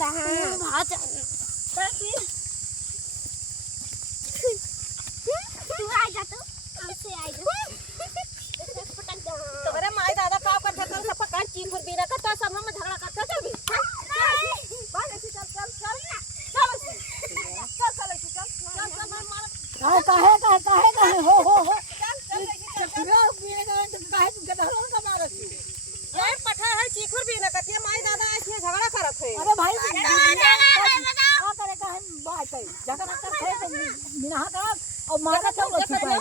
रहा तू आ जा तू हमसे आ जा तुम्हारे माई दादा का करते तो सब पकान चीखुर बिना का तो सब में झगड़ा करते चल भी बाहर ऐसे चल चल चल चल चल चल चल चल मार काहे हो चल चल पूरा पीने का तो काहे तुम गधरों का मारत हो ये पठा है चीखुर बिना कतिया माई दादा ऐसे झगड़ा करत है अरे भाई का करे का हम बात है झगड़ा करते तो बिना का और मारा तो झगड़ा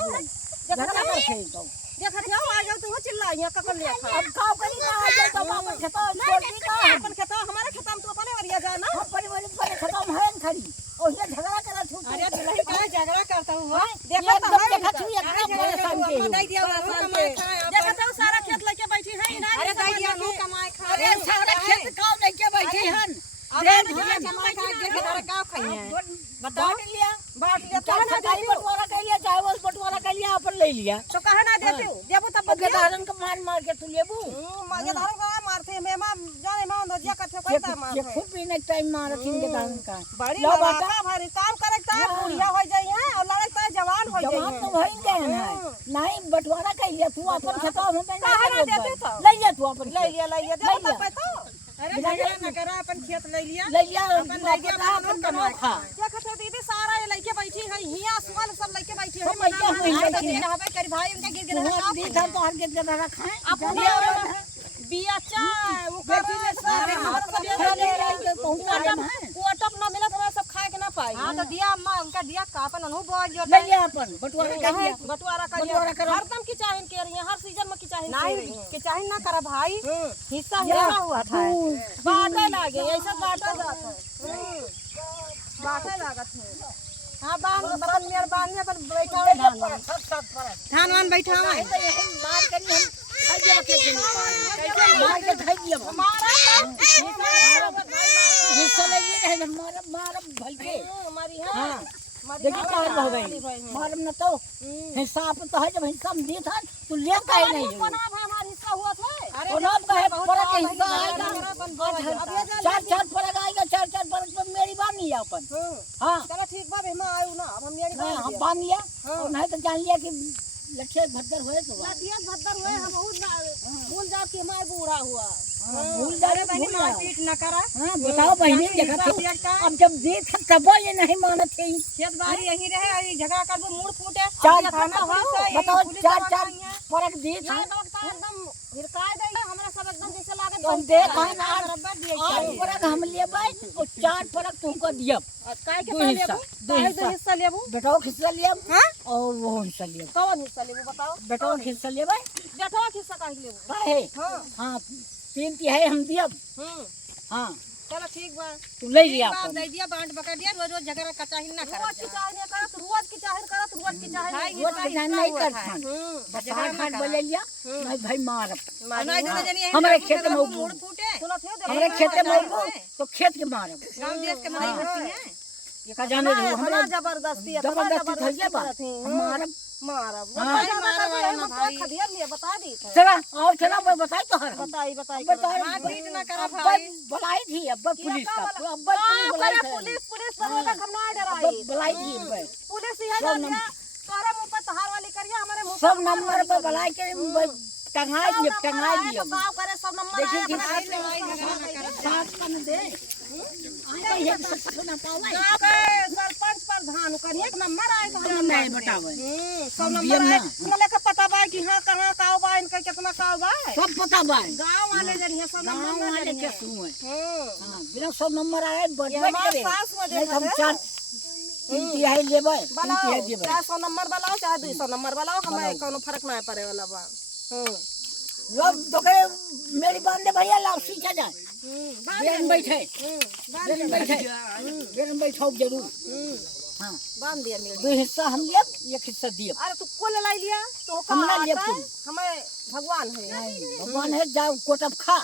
करते तो देखत जाओ आ जाओ तू चिल्ला यहां ककर लिया खा अब गांव कहीं ना आ जाए तो वापस खेता छोड़ का अपन खेता हमारे खेता में तो अपने वरिया जाना हम परिवार पर खत्म है खड़ी और ये झगड़ा करा छूट अरे दुल्हन का झगड़ा करता हूं देखा तो देखा छू एकदम परेशान के दे दिया कमाई खाए देखा तो सारा खेत लेके बैठी है इना अरे दे दिया तू कमाई खा अरे सारा खेत गांव लेके बैठे हन अरे कमाई खा के घर गांव खाई है बताओ बांट लिया तो ना गाड़ी बंटवारा कर लिया चाहे वो बंटवारा कर लिया अपन ले लिया तो कहे ना देते हो देबो तब गधारन का मार के तू लेबू गधारन का मारते मैं मां जाने मां नदिया कथे करता मार ये खूब भी नहीं टाइम मार थी गधारन का बड़ी लड़का भारी काम करे ता बुढ़िया हो जाई है और लड़का जवान हो जाई जवान तो भई गए हैं नहीं बंटवारा कर लिया तू अपन खेता में कहे ना देते तो ले लिया तू अपन ले लिया देबो तब पैसा अरे झगड़ा न करा अपन खेत ले लिया अपन ले गया अपन कमा खा देखत है दीदी सारा ये लेके बैठी है हिया सुअल सब लेके बैठी है मना रहबे कर भाई उनका गिर गिर दी था तो हर के जरा खाए अपन बिया चाय वो बेटी ने सारे हमारा सब कोटप ना मिला तो सब खाए के ना पाई हां तो दिया अम्मा उनका दिया का अपन अनुभव जो ले लिया अपन बंटवारा कर लिया बंटवारा कर हरदम की चाहन के रही है हर सीजन में की चाहन नहीं के चाहन ना करा भाई हिस्सा लेना हुआ था बाटे लागे ऐसा बाटे जाता है बाटे लागत है हां बान मेर बान में अपन बैठा है धान वान बैठा है मार करी हम खाई दिया के दिन मार के खाई दिया हमारा हिस्सा ले लिए है मार भल के हमारी हां देखिए क्या हो गई मारम न तो हिस्सा अपन तो है जब हिस्सा में दी था तू ले काहे नहीं हमारा हिस्सा हुआ था अरे कोनाब का है फरक हिस्सा आएगा चार फरक आएगा चार फरक पर मेरी बात नहीं है अपन हां चलो ठीक बा हम आयु ना अब हम मेरी बात हम बांध लिया और नहीं तो जान लिया कि लक्ष्य भद्दर हुए तो लठिया भद्दर हुए हम बहुत भूल जा कि हमारे बूढ़ा हुआ भूल जा रे बहनी मारपीट न करा हां बताओ बहनी देखा अब जब देख तब ये नहीं मानत है खेत बाड़ी यहीं रहे झगड़ा कर दो मूड फूटे चार बताओ चार फरक दी था एकदम हिरकाय दे हमरा सब एकदम जैसे लागे हम देख आठ फरक हम लेबै और चार फरक तुमको दियब काय के दो हिस्सा लेबू बेटो हिस्सा लियब हां और वो हिस्सा लियब कौन हिस्सा लेबू बताओ बेटो हिस्सा लेबै बेटो हिस्सा काहे लेबू काहे हां 3/3 हम दियब हां चलो ठीक बा तू ले लिया बाप दे दिया बांट बका दिया रोज रोज झगड़ा कचाही ना कर रोज की चाहे नहीं करत रोज की चाहे करत रोज की चाहे रोज की चाहे नहीं करत बस हाथ बोले लिया नहीं भाई मार नहीं दोनों जनी हमारे खेत में मूड फूटे हमारे खेत में तो खेत के मार गांव देश के मारी होती है ये का जाने दो हमरा जबरदस्ती है जबरदस्ती થઈ ગયા बा मारब मारब भाई खदिया लिए बता दी चला और चला मैं बताई तो हर बताई मारपीट ना करा भाई बुलाई थी अब पुलिस का अब पुलिस बुलाई थी पुलिस पर हम ना डराई बुलाई थी पुलिस यहां जानिया तोरे मुंह पे तहार वाली करिया हमारे मुंह सब नंबर पे बुलाई के टंगाई दिए गांव करे सब नंबर देखिए साथ कन दे ये सुना पावे गांव के सरपंच प्रधान करिए एक नंबर आए तो हम नहीं बतावे सब नंबर आए हमरा के पता बा कि हां कहां काव बा इनका कितना काव बा सब पता बा गांव वाले जरिए सब गांव नंबर वाले के सुए हां बिना सब नंबर आए बढ़ करे सास में हम चार 3/3 लेबै 3/3 देबै 400 नंबर वाला चाहे 200 नंबर वाला हमें कोनो फर्क ना पड़े वाला बा लोग तो करे मेरी बांधे भैया लाओ सीधा जाए बेरन बैठे बेरन बैठो जरूर हां बांध दिया मेरे दो हिस्सा हम लिया एक हिस्सा दिया अरे तू कोल लाई लिया तो हमरा लिया कुल हमें भगवान है भगवान है जाओ कोटब खा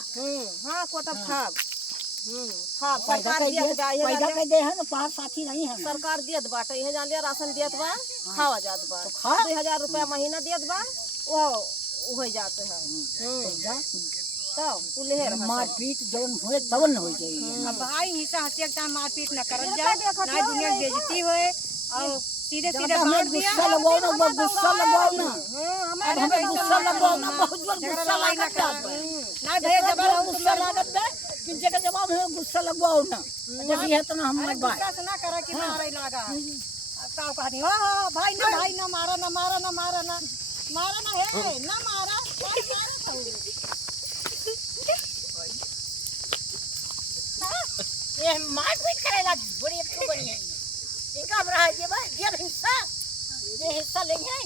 हां कोटब खा खा सरकार पैसा के दे है ना पास साथी नहीं है सरकार दियत बाटे ये जान लिया राशन दियत बा खावा जात बा 2000 रुपया महीना दियत बा वो हो जाते हैं तब तू ले मारपीट जवन होए तवन हो जाई। अब भाई हिस्सा हत्या का मारपीट न करल जा ना दुनिया की बेइज्जती होए और सीधे सीधे बांट दिया। गुस्सा लगाओ ना, गुस्सा लगाओ ना, हमारे हमें गुस्सा लगाओ ना, बहुत जोर गुस्सा लागत है। ना भैया जबर गुस्सा लागत है कि जगह जवाब में गुस्सा लगवाओ ना, जैसे है तो ना हम बात गुस्सा से ना करा कि मारे लागा का कहनी हो भाई ना मारा ना मारा ना मारा ना मारा ना है ना मारा कोई मारा था ये मारपीट करेला बड़ी अच्छी बनी है। इनका अब रहा ये भाई ये हिस्सा, ये हिस्सा लेंगे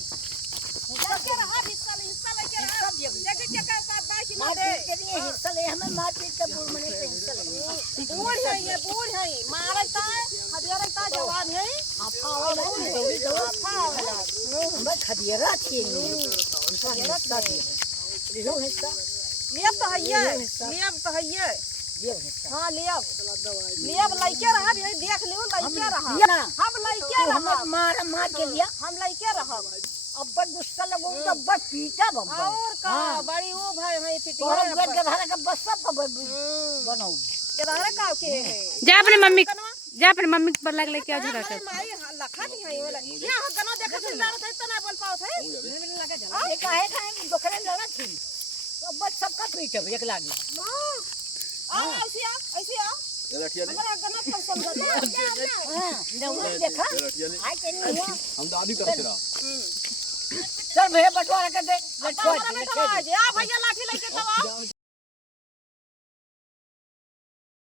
लेके रहा हिस्सा लेके रहा देखे क्या का बाकी मत दे मारपीट के लिए हिस्सा ले, हमें मारपीट का बूढ़ मने से हिस्सा लेंगे। बूढ़ है मारता हदियारता जवान है हम खदियरा थी हिस्सा थी यो हिस्सा लियब तो है ये हिस्सा हां लियब लइके रहा भी देख लियो लइके रहा ना हम लइके रहा हम मार के लिया हम लइके रहा अब बस गुस्सा लगो तो बस पीटा बम और का बड़ी वो भाई है पिटी और बेट के भाड़ा का बस सब बनाओ के रहा का के जा अपने मम्मी पर लग ले क्या झगड़ा कर माई लखा नहीं है वाला ये गनो देखे से लड़त है तना बोल पाओ थे लगे जला ये काहे दोकरे लड़ा थी तो बस सबका पीट एक लागी ऐसे आ हमारा गनो पर समझ हां जरूर देखा आई के नहीं हम दादी करते रहा चल भैया बंटवारा कर दे आ भैया लाठी लेके तब